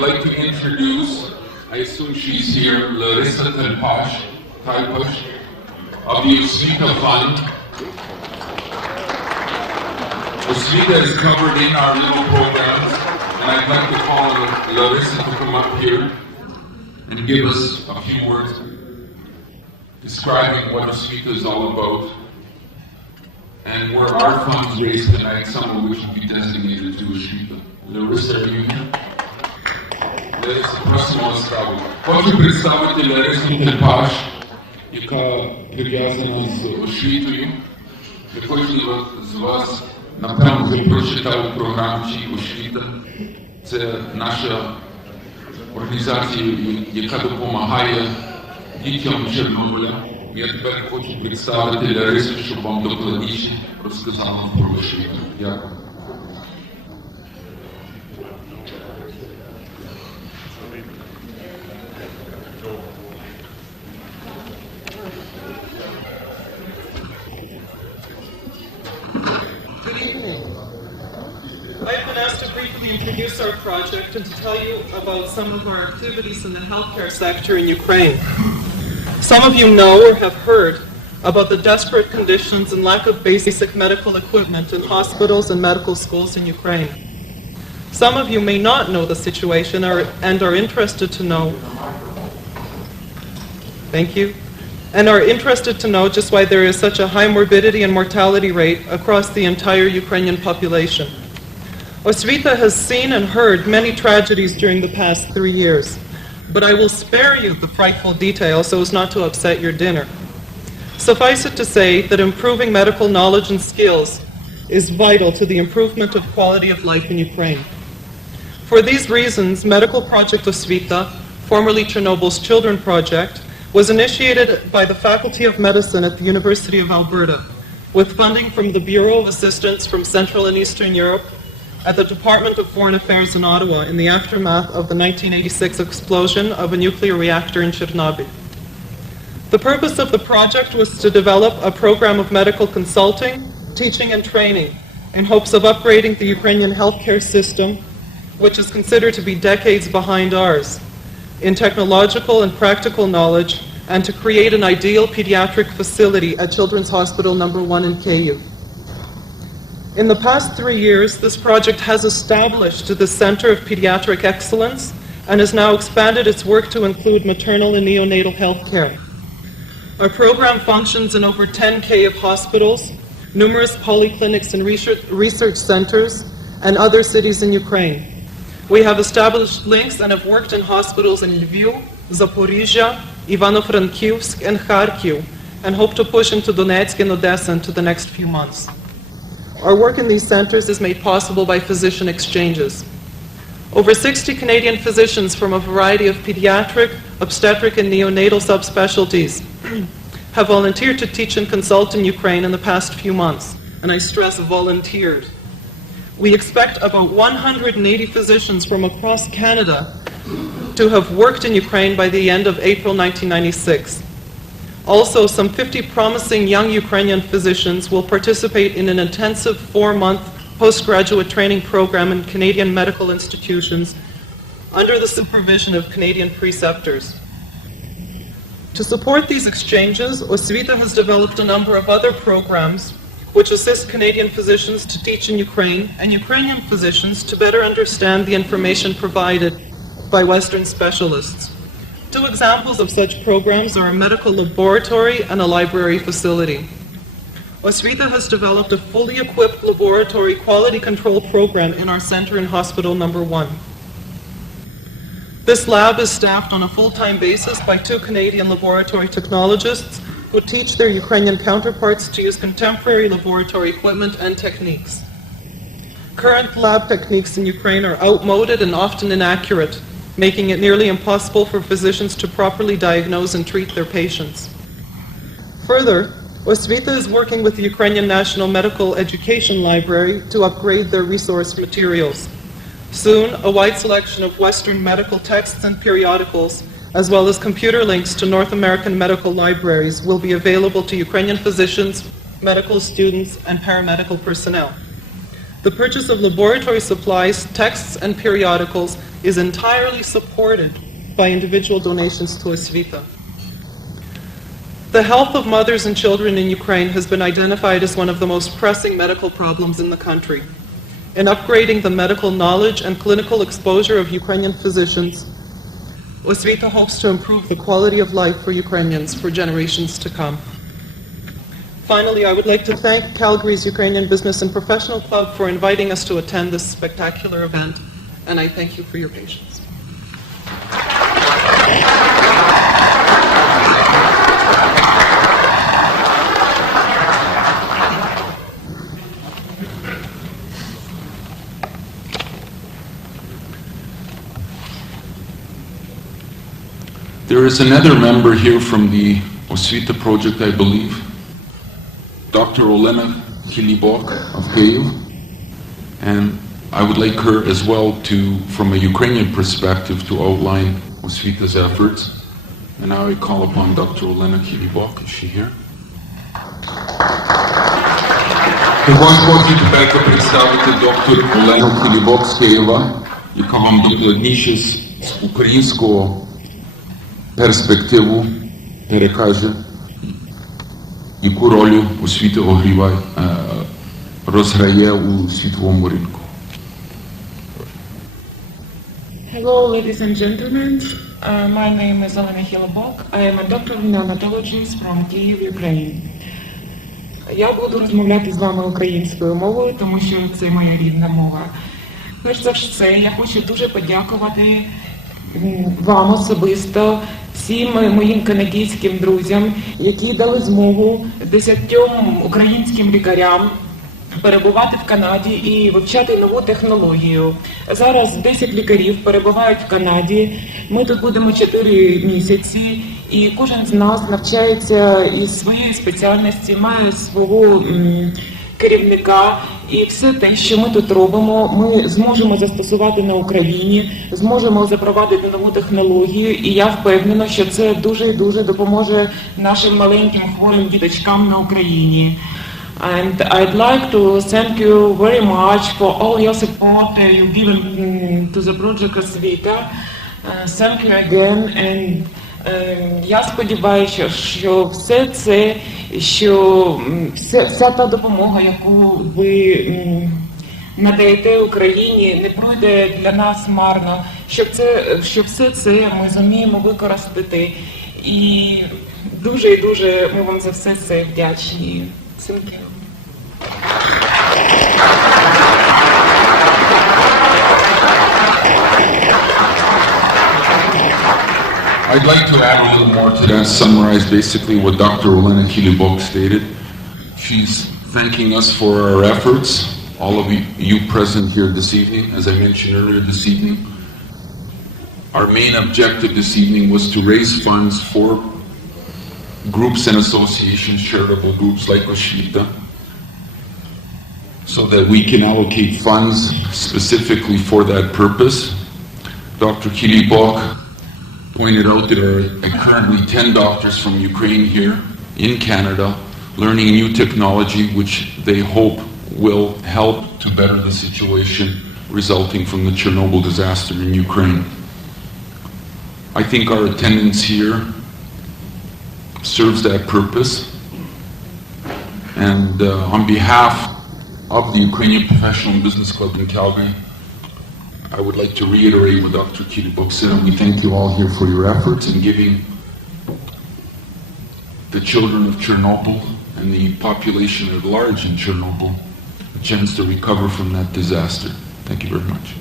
I'd like to introduce, I assume she's here, Larissa Taipash of the UCPBA Fund. UCPBA is covered in our little programs, and I'd like to call Larissa to come up here and give us a few words describing what UCPBA is all about and where our funds raised tonight, some of which will be designated to UCPBA. Larissa, are you here? Larissa, просимо вас право. Хочу представити Ларису Тайпаш, яка прив'язана з освітою. Кожен з вас, напевно, вже прочитав програму «Чи освіта». Це наша організація, яка допомагає дітям Чорнобиля. Я тепер хочу представити Ларису, щоб вам докладніше розказала про освіту. Дякую. I've been asked to briefly introduce our project and to tell you about some of our activities in the healthcare sector in Ukraine. Some of you know or have heard about the desperate conditions and lack of basic medical equipment in hospitals and medical schools in Ukraine. Some of you may not know the situation and are interested to know. Thank you. And are interested to know just why there is such a high morbidity and mortality rate across the entire Ukrainian population. Osvita has seen and heard many tragedies during the past 3 years, but I will spare you the frightful details so as not to upset your dinner. Suffice it to say that improving medical knowledge and skills is vital to the improvement of quality of life in Ukraine. For these reasons, Medical Project Osvita, formerly Chernobyl's Children Project, was initiated by the Faculty of Medicine at the University of Alberta, with funding from the Bureau of Assistance from Central and Eastern Europe at the Department of Foreign Affairs in Ottawa in the aftermath of the 1986 explosion of a nuclear reactor in Chernobyl. The purpose of the project was to develop a program of medical consulting, teaching and training in hopes of upgrading the Ukrainian healthcare system, which is considered to be decades behind ours, in technological and practical knowledge, and to create an ideal pediatric facility at Children's Hospital No. 1 in Kyiv. In the past 3 years, this project has established the Center of Pediatric Excellence and has now expanded its work to include maternal and neonatal health care. Our program functions in over 10 Kyiv hospitals, numerous polyclinics and research centers, and other cities in Ukraine. We have established links and have worked in hospitals in Lviv, Zaporizhia, Ivano-Frankivsk, and Kharkiv, and hope to push into Donetsk and Odessa into the next few months. Our work in these centers is made possible by physician exchanges. Over 60 Canadian physicians from a variety of pediatric, obstetric, and neonatal subspecialties have volunteered to teach and consult in Ukraine in the past few months, and I stress volunteered. We expect about 180 physicians from across Canada to have worked in Ukraine by the end of April 1996. Also, some 50 promising young Ukrainian physicians will participate in an intensive 4-month postgraduate training program in Canadian medical institutions under the supervision of Canadian preceptors. To support these exchanges, Osvita has developed a number of other programs which assist Canadian physicians to teach in Ukraine and Ukrainian physicians to better understand the information provided by Western specialists. 2 examples of such programs are a medical laboratory and a library facility. Osvita has developed a fully equipped laboratory quality control program in our center in Hospital No. 1. This lab is staffed on a full-time basis by 2 Canadian laboratory technologists who teach their Ukrainian counterparts to use contemporary laboratory equipment and techniques. Current lab techniques in Ukraine are outmoded and often inaccurate, making it nearly impossible for physicians to properly diagnose and treat their patients. Further, Osvita is working with the Ukrainian National Medical Education Library to upgrade their resource materials. Soon, a wide selection of Western medical texts and periodicals, as well as computer links to North American medical libraries, will be available to Ukrainian physicians, medical students, and paramedical personnel. The purchase of laboratory supplies, texts, and periodicals is entirely supported by individual donations to Osvita. The health of mothers and children in Ukraine has been identified as one of the most pressing medical problems in the country. In upgrading the medical knowledge and clinical exposure of Ukrainian physicians, Osvita hopes to improve the quality of life for Ukrainians for generations to come. Finally, I would like to thank Calgary's Ukrainian Business and Professional Club for inviting us to attend this spectacular event, and I thank you for your patience. There is another member here from the Osvita project, I believe, Dr. Olena Kilibok of Kyiv, and I would like her as well to, from a Ukrainian perspective, to outline Osvita's efforts. And now I call upon Dr. Olena Kilibok. Is she here? Також хочу тепер представити доктор Олену Кілібок з Києва, яка вам докладніше з українського перспективу перекаже, яку роль освіта розграє у світовому ринку. Hello, ladies and gentlemen. My name is Olena Hilibok. I am a doctor of neonatologist from Kyiv, Ukraine. Я буду розмовляти з вами українською мовою, тому що це моя рідна мова. Перш за все, я хочу дуже подякувати вам особисто, всім моїм канадським друзям, які дали змогу 10 українським лікарям перебувати в Канаді і вивчати нову технологію. Зараз 10 лікарів перебувають в Канаді, ми тут будемо 4 місяці, і кожен з нас навчається із своєї спеціальності, має свого керівника, і все те, що ми тут робимо, ми зможемо застосувати на Україні, зможемо запровадити нову технологію, і я впевнена, що це дуже і дуже допоможе нашим маленьким хворим діточкам на Україні. And I'd like to thank you very much for all your support you've given to the project Osvita. Thank you again. And я сподіваюся, що все це, вся та допомога, яку ви надаєте Україні, не пройде для нас марно, що все це ми зуміємо використати. І дуже ми вам за все це вдячні. Thank you. I'd like to add a little more to that, summarize basically what Dr. Olena Kilibok stated. She's thanking us for our efforts, all of you present here this evening. As I mentioned earlier this evening, our main objective this evening was to raise funds for groups and associations, charitable groups like Osvita, so that we can allocate funds specifically for that purpose. Dr. Kilibok pointed out there are currently 10 doctors from Ukraine here in Canada learning new technology which they hope will help to better the situation resulting from the Chernobyl disaster in Ukraine. I think our attendance here serves that purpose, and on behalf of the Ukrainian Professional Business Club in Calgary, I would like to reiterate what Dr. Kilibok said, and we thank you all here for your efforts in giving the children of Chernobyl and the population at large in Chernobyl a chance to recover from that disaster. Thank you very much.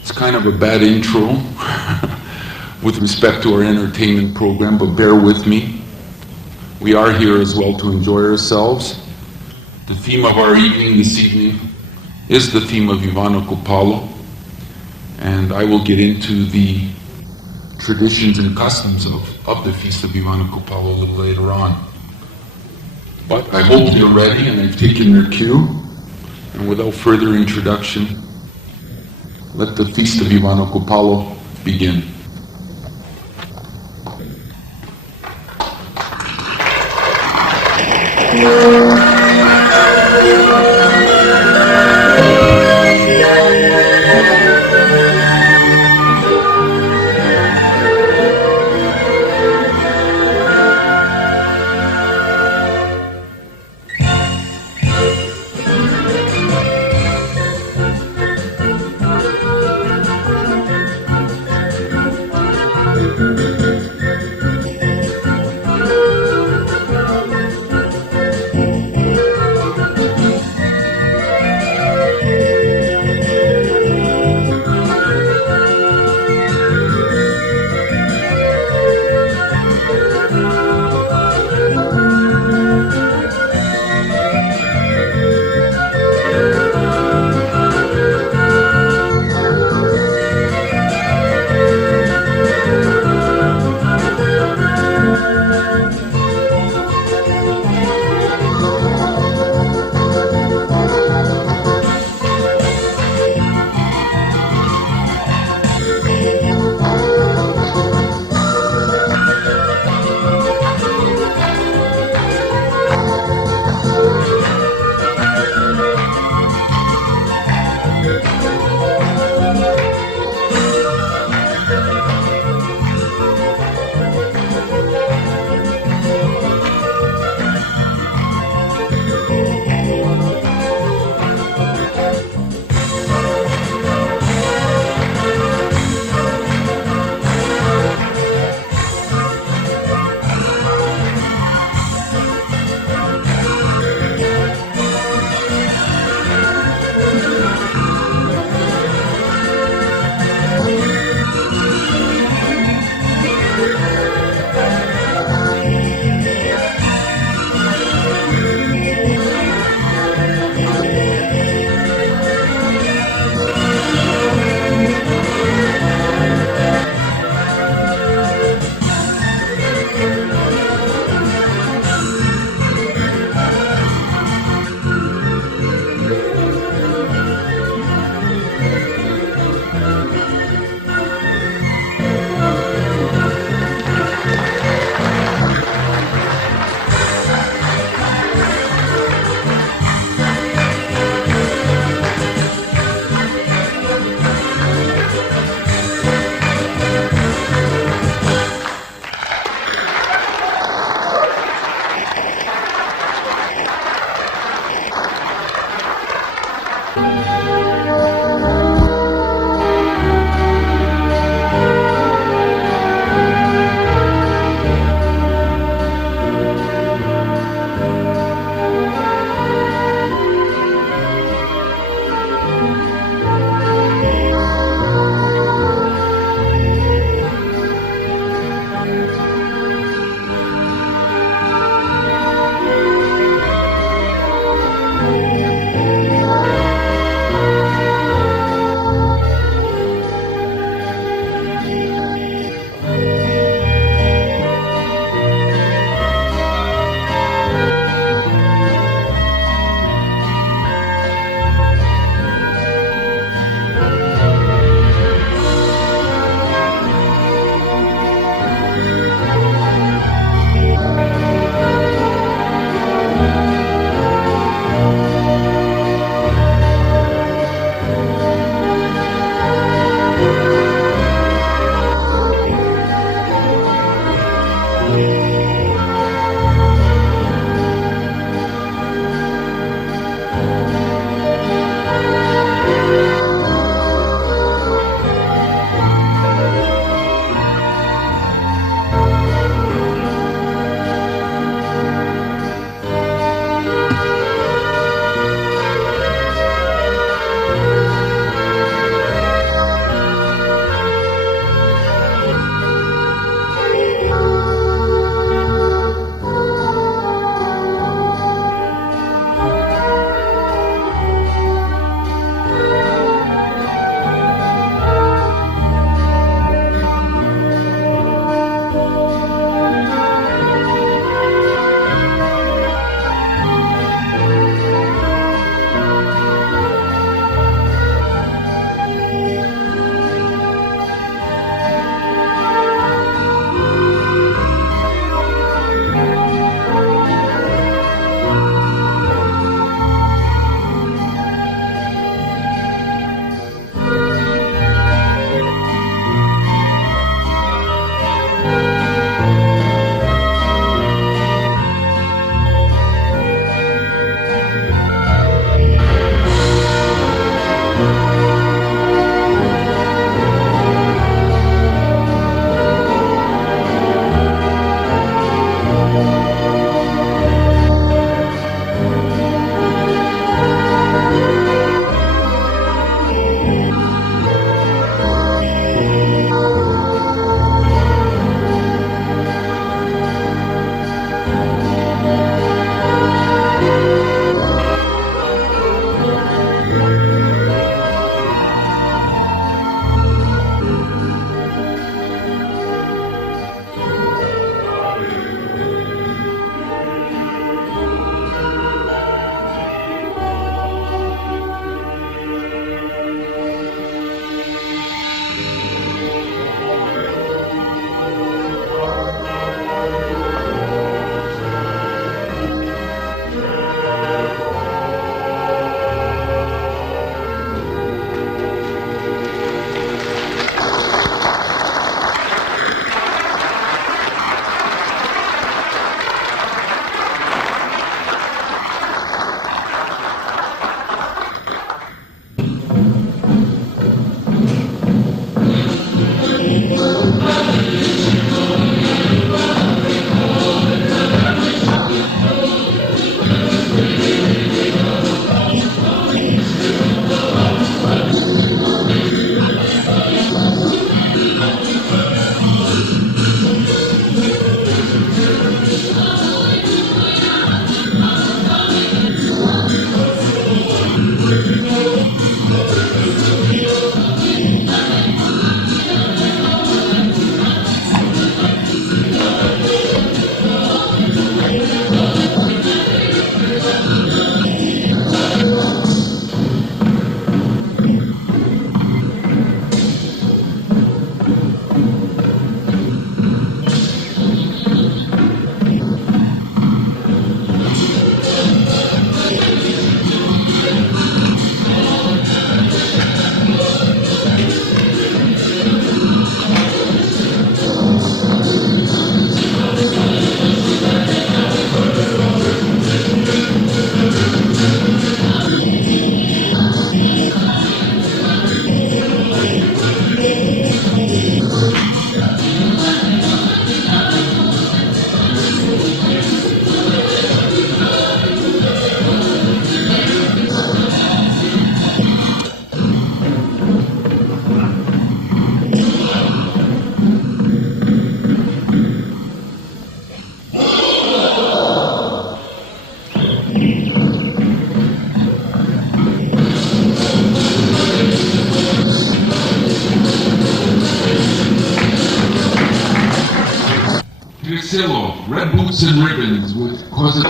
It's kind of a bad intro with respect to our entertainment program, but bear with me. We are here as well to enjoy ourselves. The theme of our evening this evening is the theme of Ivano Kupalo, and I will get into the traditions and customs of the Feast of Ivano Kupalo a little later on. But I hope you're ready and I've taken your cue, and without further introduction, let the Feast of Ivano Kupalo begin. red boots and ribbons with causes.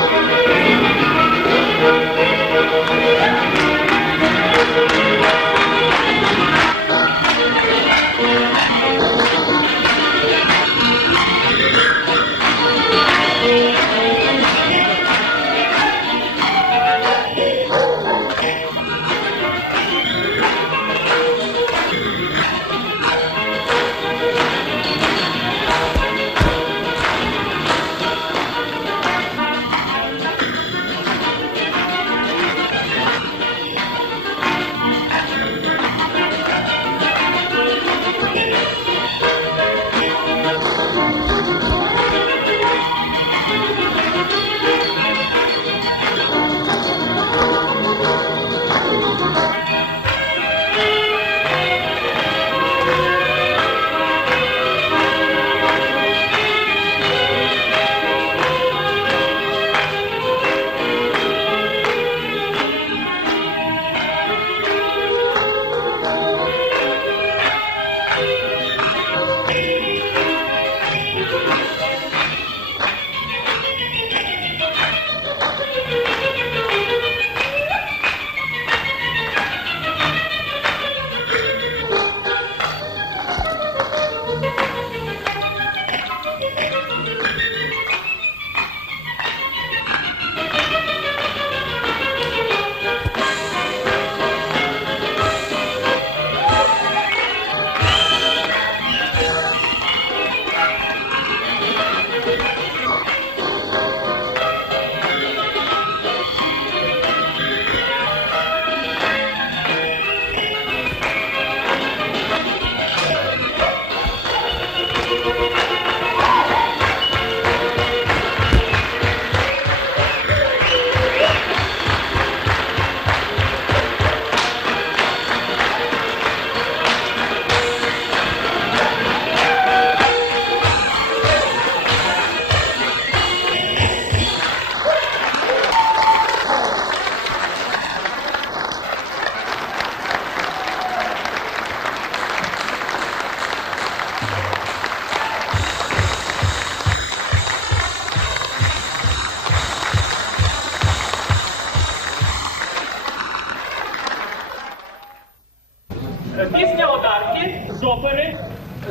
Пісня Одарки з опери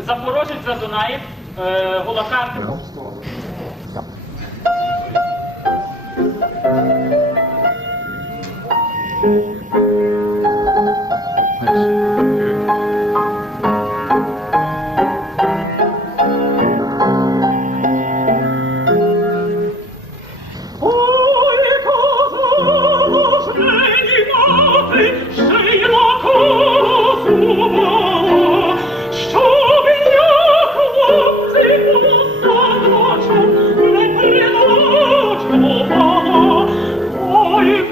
«Запорожець за Дунаєм» Гулака. Ой,